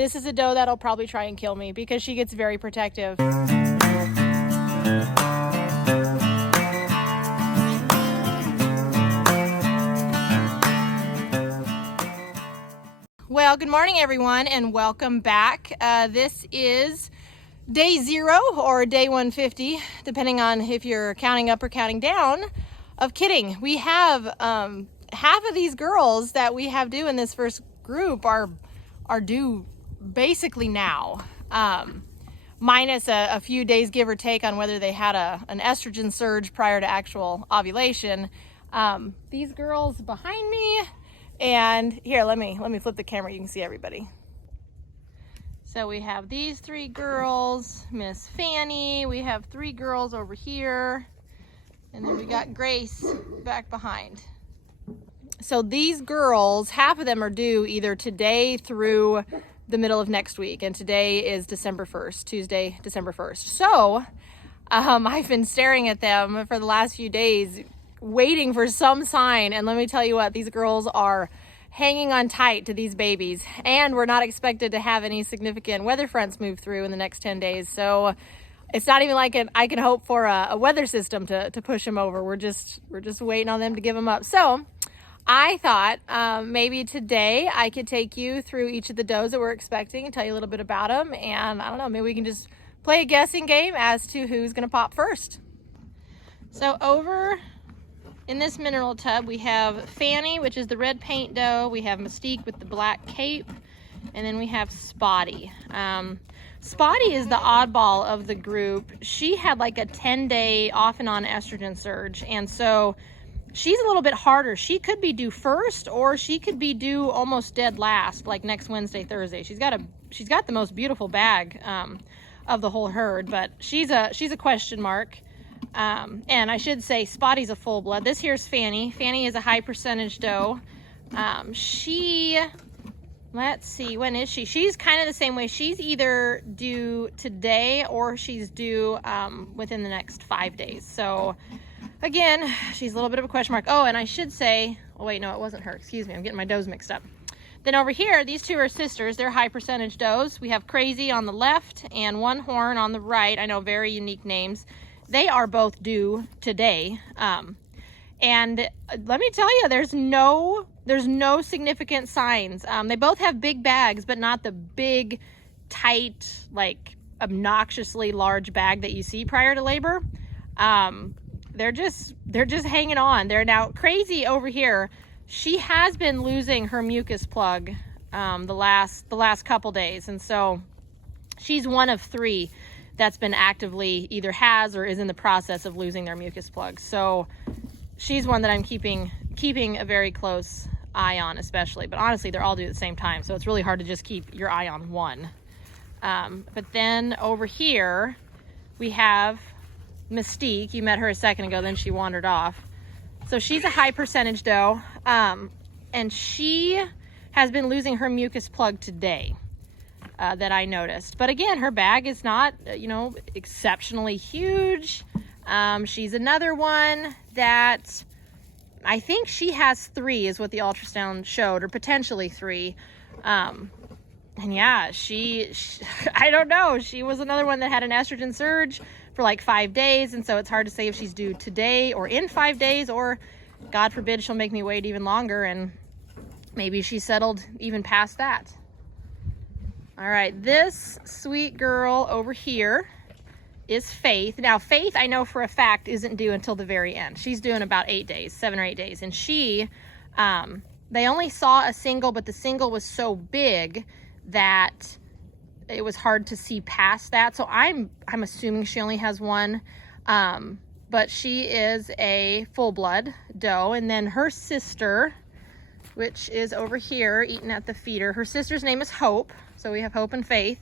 This is a doe that'll probably try and kill me because she gets very protective. Well, good morning everyone and welcome back. This is day 0 or day 150, depending on if you're counting up or counting down, of kidding. We have half of these girls that we have due in this first group are due basically now, minus a few days give or take on whether they had an estrogen surge prior to actual ovulation. These girls behind me, and here, let me flip the camera, you can see everybody. So we have these 3 girls, Miss Fanny, we have 3 girls over here, and then we got Grace back behind. So these girls, half of them are due either today through the middle of next week, and today is December 1st, Tuesday, December 1st. So I've been staring at them for the last few days, waiting for some sign, and let me tell you what, these girls are hanging on tight to these babies, and we're not expected to have any significant weather fronts move through in the next 10 days. So it's not even like I can hope for a weather system to push them over. We're just waiting on them to give them up. So I thought maybe today I could take you through each of the does that we're expecting and tell you a little bit about them, and I don't know, maybe we can just play a guessing game as to who's gonna pop first. So over in this mineral tub, we have Fanny, which is the red paint doe. We have Mystique with the black cape. And then we have Spotty. Spotty is the oddball of the group. She had like a 10-day off and on estrogen surge. And so she's a little bit harder. She could be due first, or she could be due almost dead last, like next Wednesday, Thursday. She's got the most beautiful bag of the whole herd, but she's a question mark. And I should say Spotty's a full blood. This here's Fanny. Fanny is a high percentage doe. Let's see, when is she? She's kind of the same way. She's either due today or she's due within the next 5 days. So again, she's a little bit of a question mark. Oh, and I should say, oh wait, no, it wasn't her. Excuse me, I'm getting my does mixed up. Then over here, these 2 are sisters. They're high percentage does. We have Crazy on the left and One Horn on the right. I know, very unique names. They are both due today. And let me tell you, there's no significant signs. They both have big bags, but not the big, tight, like obnoxiously large bag that you see prior to labor. They're just hanging on. They're now Crazy over here. She has been losing her mucus plug the last couple days, and so she's one of 3 that's been actively either has or is in the process of losing their mucus plug. So she's one that I'm keeping a very close eye on, especially. But honestly, they're all due at the same time, so it's really hard to just keep your eye on one. But then over here, we have Mystique. You met her a second ago, then she wandered off. So she's a high percentage doe, and she has been losing her mucus plug today. That I noticed. But again, her bag is not, exceptionally huge. She's another one that I think she has 3 is what the ultrasound showed, or potentially 3. And yeah, she I don't know. She was another one that had an estrogen surge for like 5 days. And so it's hard to say if she's due today or in 5 days, or God forbid, she'll make me wait even longer. And maybe she settled even past that. All right, this sweet girl over here is Faith. Now, Faith, I know for a fact, isn't due until the very end. She's due in about 8 days, 7 or 8 days. And she, they only saw a single, but the single was so big that it was hard to see past that. So I'm assuming she only has 1. But she is a full blood doe. And then her sister, which is over here eating at the feeder, her sister's name is Hope. So we have Hope and Faith.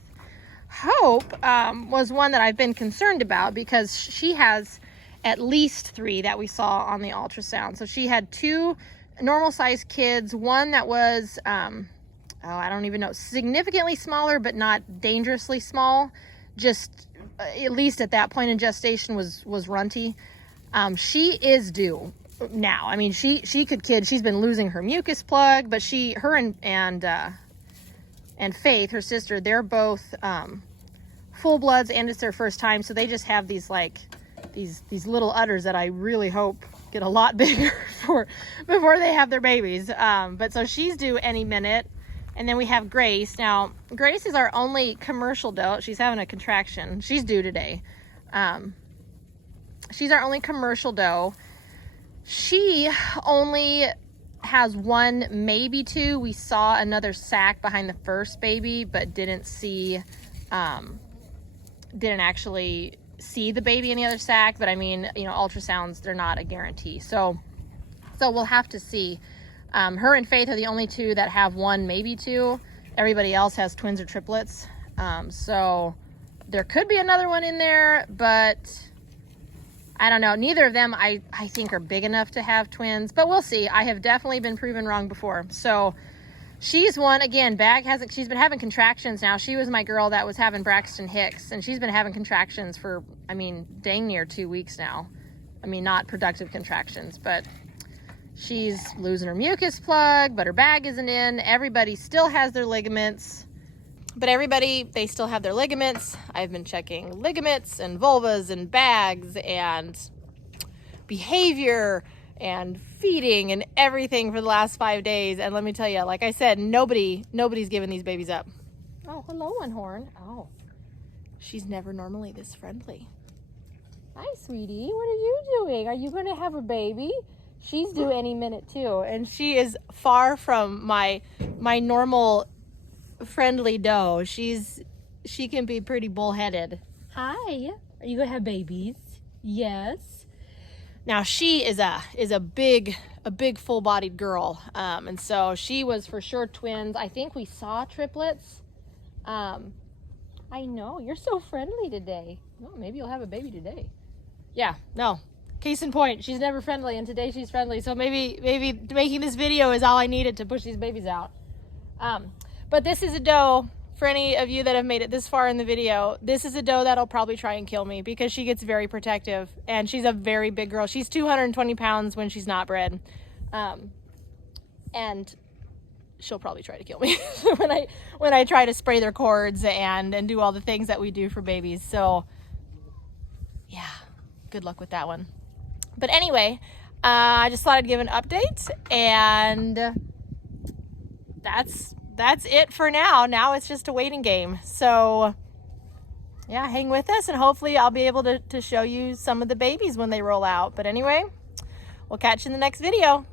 Hope was one that I've been concerned about because she has at least 3 that we saw on the ultrasound. So she had 2 normal sized kids, one that was, I don't even know, significantly smaller, but not dangerously small. Just at least at that point in gestation was runty. She is due now. I mean, she could kid. She's been losing her mucus plug, but her and and Faith, her sister, they're both full bloods, and it's their first time. So they just have these like these little udders that I really hope get a lot bigger before they have their babies. But so she's due any minute. And then we have Grace. Now, Grace is our only commercial doe. She's having a contraction. She's due today. She's our only commercial doe. She only has one, maybe two. We saw another sac behind the first baby, but didn't actually see the baby in the other sac. But I mean, you know, ultrasounds, they're not a guarantee. So we'll have to see. Her and Faith are the only two that have one, maybe two. Everybody else has twins or triplets. So there could be another one in there, but I don't know. Neither of them I think are big enough to have twins, but we'll see. I have definitely been proven wrong before. So she's one. Again, she's been having contractions now. She was my girl that was having Braxton Hicks, and she's been having contractions for, I mean, dang near 2 weeks now. I mean, not productive contractions, but she's losing her mucus plug, but her bag isn't in. Everybody still has their ligaments, but they still have their ligaments. I've been checking ligaments and vulvas and bags and behavior and feeding and everything for the last 5 days. And let me tell you, like I said, nobody's giving these babies up. Oh, hello, One Horn. Oh, she's never normally this friendly. Hi, sweetie. What are you doing? Are you going to have a baby? She's due any minute too, and she is far from my normal friendly doe. She can be pretty bullheaded. Hi, are you gonna have babies? Yes. Now she is a big full-bodied girl, and so she was for sure twins. I think we saw triplets. I know, you're so friendly today. Well, maybe you'll have a baby today. Yeah, no. Case in point, she's never friendly, and today she's friendly. So maybe making this video is all I needed to push these babies out. But this is a doe. For any of you that have made it this far in the video, this is a doe that'll probably try and kill me because she gets very protective, and she's a very big girl. She's 220 pounds when she's not bred, and she'll probably try to kill me when I try to spray their cords and do all the things that we do for babies. So yeah, good luck with that one. But anyway, I just thought I'd give an update, and that's it for now. Now it's just a waiting game. So yeah, hang with us, and hopefully I'll be able to show you some of the babies when they roll out. But anyway, we'll catch you in the next video.